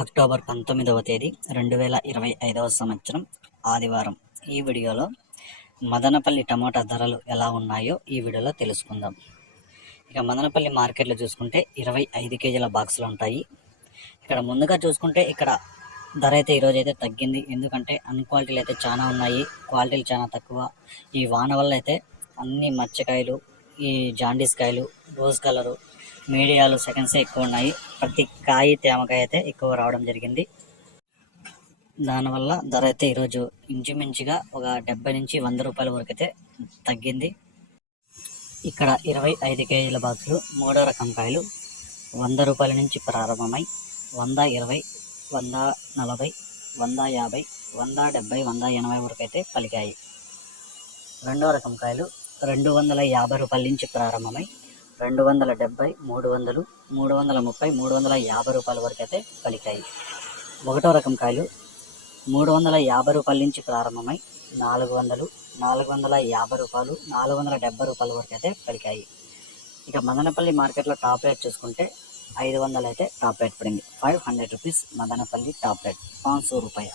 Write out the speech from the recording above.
October 19వ తేదీ 2025వ సంవత్సరం ఆదివారం. ఈ వీడియోలో మదనపల్లి టమాటా ధరలు ఎలా ఉన్నాయో ఈ వీడియోలో తెలుసుకుందాం. ఇక మదనపల్లి మార్కెట్లో చూసుకుంటే 25 కేజీల బాక్సులు ఉంటాయి. ఇక్కడ ముందుగా చూసుకుంటే ఇక్కడ ధర అయితే ఈరోజు అయితే తగ్గింది. ఎందుకంటే అన్ని క్వాలిటీలు అయితే చాలా ఉన్నాయి, క్వాలిటీలు చాలా తక్కువ. ఈ వాన వల్ల అయితే అన్ని మచ్చకాయలు, ఈ జాండీస్ కాయలు, రోజ్ కలరు, మీడియాలు సెకండ్సే ఎక్కువ ఉన్నాయి. ప్రతి కాయ తేమకాయ అయితే ఎక్కువ రావడం జరిగింది. దానివల్ల ధర అయితే ఈరోజు ఇంచుమించుగా ఒక 70 నుంచి 100 రూపాయల వరకు అయితే తగ్గింది. ఇక్కడ 25 కేజీల బాక్సులు మూడో రకం కాయలు 100 రూపాయల నుంచి ప్రారంభమై 120, 140, 150, 170, 180 వరకు అయితే పలికాయి. రెండో రకం కాయలు 250 రూపాయల నుంచి ప్రారంభమై 270, 300, 330, 350 రూపాయల వరకు అయితే పలికాయి. ఒకటో రకం కాయలు 350 రూపాయల నుంచి ప్రారంభమై 400, 450 రూపాయలు, 470 రూపాయల వరకు అయితే పలికాయి. ఇక మదనపల్లి మార్కెట్లో టాప్ రేట్ చూసుకుంటే 500 అయితే టాప్ రేట్ పడింది. 500 రూపీస్ మదనపల్లి టాప్ రేట్, 500 రూపాయ.